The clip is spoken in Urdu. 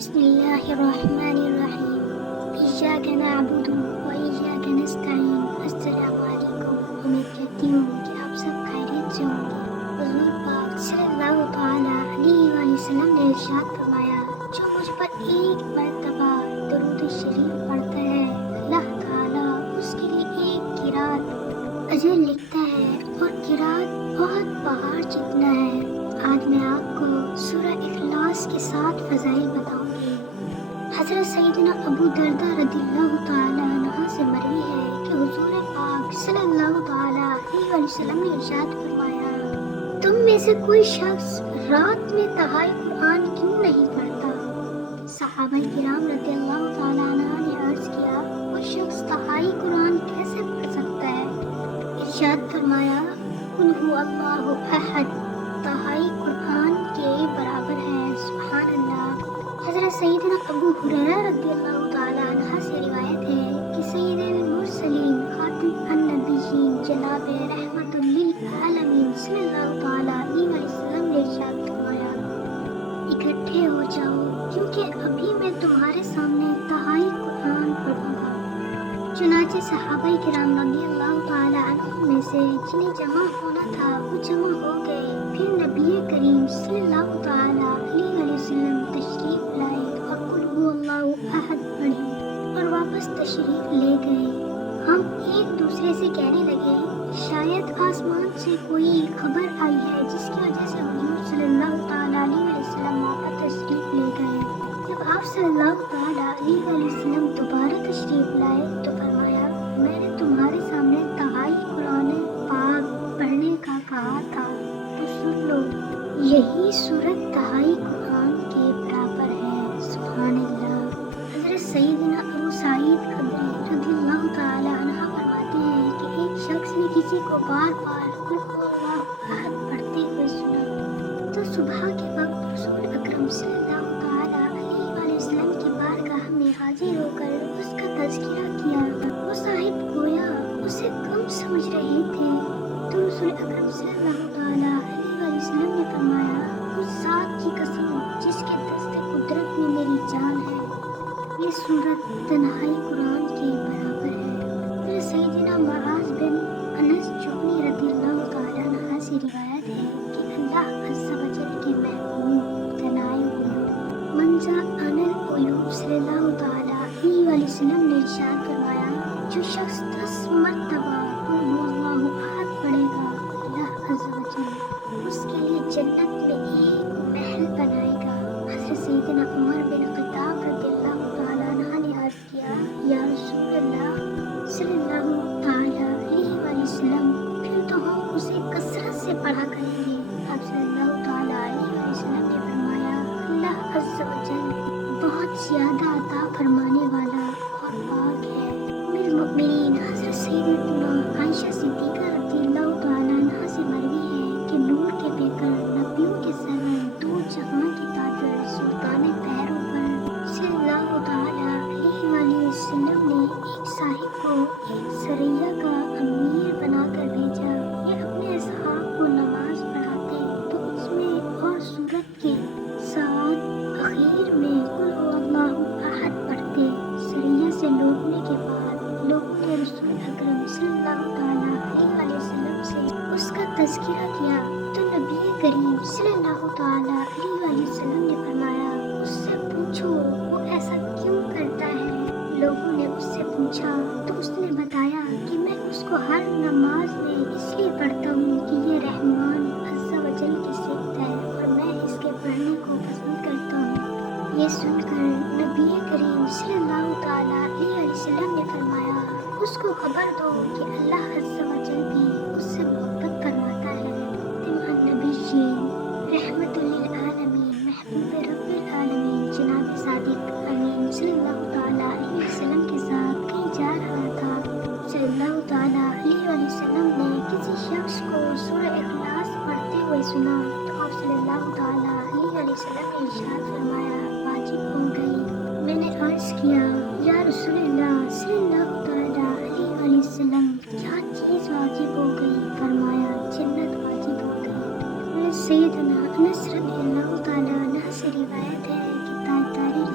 بسم اللہ الرحمن الرحیم ایاک نعبد و ایاک نستعین۔ السلام علیکم، امید کرتی ہوں کہ آپ سب خیریت سے ہوں گے۔ حضور پاک صلی اللہ تعالیٰ علیہ وآلہ وسلم نے ارشاد فرمایا، جو مجھ پر ایک مرتبہ درود شریف پڑھتا ہے اللہ تعالیٰ اس کے لیے ایک قرات اجر لکھتا ہے، اور قرات بہت پہاڑ جتنا ہے۔ آج میں آپ کو سورہ اخلاص کے 7 فضائل بتاؤں گی۔ حضرت سیدنا ابو دردہ رضی اللہ تعالیٰ عنہ سے مروی ہے کہ حضور پاک صلی اللہ تعالیٰ علیہ وسلم نے ارشاد فرمایا، تم میں سے کوئی شخص رات میں تہائی قرآن کیوں نہیں پڑھتا؟ صحابہ کرام رضی اللہ تعالیٰ عنہ نے عرض کیا، وہ شخص تہائی قرآن کیسے پڑھ سکتا ہے؟ ارشاد فرمایا، قل هو اللہ احد تہائی قرآن کے برابر ہے۔ سبحان اللہ۔ حضرت سیدنا ابو ہریرہ رضی اللہ تعالیٰ عنہ سے روایت ہے کہ سید المرسلین خاتم النبیین جناب رحمت للعالمین صلی اللہ تعالیٰ علیہ وسلم نے ارشاد فرمایا، اکٹھے ہو جاؤ کیونکہ ابھی میں تمہارے سامنے تہائی قرآن پڑھوں گا۔ چنانچہ صحابہ کرام رضی اللہ تعالیٰ عنہ میں سے جنہیں جمع ہونا تھا وہ جمع ہو گئے۔ پھر نبی کریم صلی اللہ تعالیٰ علیہ وسلم تشریف لائے اور قل هو اللہ احد پڑھی اور واپس تشریف لے گئے۔ ہم ایک دوسرے سے کہنے لگے، شاید آسمان سے کوئی خبر آئی ہے جس کی وجہ سے حضور صلی اللہ تعالیٰ علیہ وسلم واپس تشریف لے گئے۔ جب آپ صلی اللہ تعالیٰ علیہ وسلم دوبارہ تشریف لائے تو فرمایا، میں نے تمہارے سامنے تہائی قرآن پاک پڑھنے کا کہا تھا تو سن لو، یہی سورت تہائی قرآن کے برابر ہے۔ سبحان اللہ۔ حضرت سیدنا ابو سعید خدری رضی اللہ تعالیٰ عنہ فرماتے ہیں کہ ایک شخص نے کسی کو بار بار قل هو اللہ احد پڑھتے ہوئے سنا تو صبح کے وقت رسول اکرم صلی اللہ تعالیٰ علیہ وآلہ وسلم کی بارگاہ میں حاضر ہو کر اس کا تذکرہ کیا۔ وہ صاحب گویا اسے کم سمجھ رہے تھے تو رسول اکرم صلی اللہ تعالیٰ علیہ وآلہ وسلم نے فرمایا، اس ذات کی قسم جس کے دست قدرت میں میری جان ہے، یہ سورت تنہائی قرآن کے برابر ہے۔ پھر سیدنا معاذ بن انس جہنی رضی اللہ تعالیٰ عنہ سے روایت ہے کہ اللہ عز و جل کے محبوب تنائے ہوئے منزا عن العیوب صلی اللہ تعالیٰ علیہ وآلہ وسلم نے ارشاد فرمایا، جو شخص 10 مرتبہ قل هو اللہ احد پڑھے گا، اللہ عز و جل اس کے لیے جنت میں ایک محل بنائے گا۔ حضرت سیدنا عمر بن خطاب رضی اللہ تعالیٰ عنہ نے عرض کیا، یا رسول اللہ صلی اللہ تعالیٰ علیہ وآلہ وسلم، پھر تو ہم اسے کثرت سے پڑھا کریں گے۔ آپ صلی اللہ تعالیٰ علیہ وآلہ وسلم نے فرمایا، اللہ عز و جل بہت زیادہ عطا فرمانے والا اور پاک ہے۔ ام المؤمنین حضرت سیدتنا عائشہ صدیقہ رضی اللہ تعالیٰ عنہ سے مروی ہے کہ نور کے پیکر نبیوں کے سرور دو جہاں کے تاجر سلطان پیروبر صلی اللہ تعالیٰ علیہ وآلہ وسلم نے ایک صاحب کو ایک سریہ کا امیر بنا کر بھیجا۔ یہ اپنے اصحاب کو نماز پڑھاتے تو اس میں اور سورت کے ساتھ اخیر میں قل هو اللہ احد پڑھتے۔ سریہ سے لوٹنے کے بعد لوگوں نے رسول اکرم صلی اللہ تعالیٰ علیہ وآلہ وسلم سے اس کا تذکرہ کیا تو نبی کریم صلی اللہ تعالیٰ علیہ وآلہ وسلم نے فرمایا، اس سے پوچھو وہ ایسا کیوں کرتا ہے۔ لوگوں نے اس سے پوچھا تو اس نے بتایا کہ میں اس کو ہر نماز میں اس لیے پڑھتا ہوں کہ یہ رحمان عز و جل کی صفت ہے اور میں اس کے پڑھنے کو پسند کرتا ہوں۔ یہ سن کر نبی کریم صلی اللہ تعالیٰ علیہ وسلم نے فرمایا، اس کو خبر دو کہ اللہ عز و جل بھی اس سے محبت فرماتا ہے۔ خاتم النبیین رحمت للعالمین محبوب رب العالمین جناب صادق امین صلی اللہ تعالیٰ علیہ وسلم کے ساتھ کہیں جا رہا تھا۔ صلی اللہ تعالیٰ علیہ وسلم نے کسی شخص کو سورہ اخلاص پڑھتے ہوئے سنا تو آپ صلی اللہ تعالیٰ علیہ وسلم نے ارشاد فرمایا، واجب ہو گئی۔ میں نے عرض کیا، یا رسول اللہ صلی اللہ تعالیٰ علیہ وسلم کیا چیز واجب ہو گئی؟ فرمایا، جنت واجب ہو گئی۔ سیدنا انس رضی اللہ تعالیٰ عنہ سے روایت ہے کہ تاجدار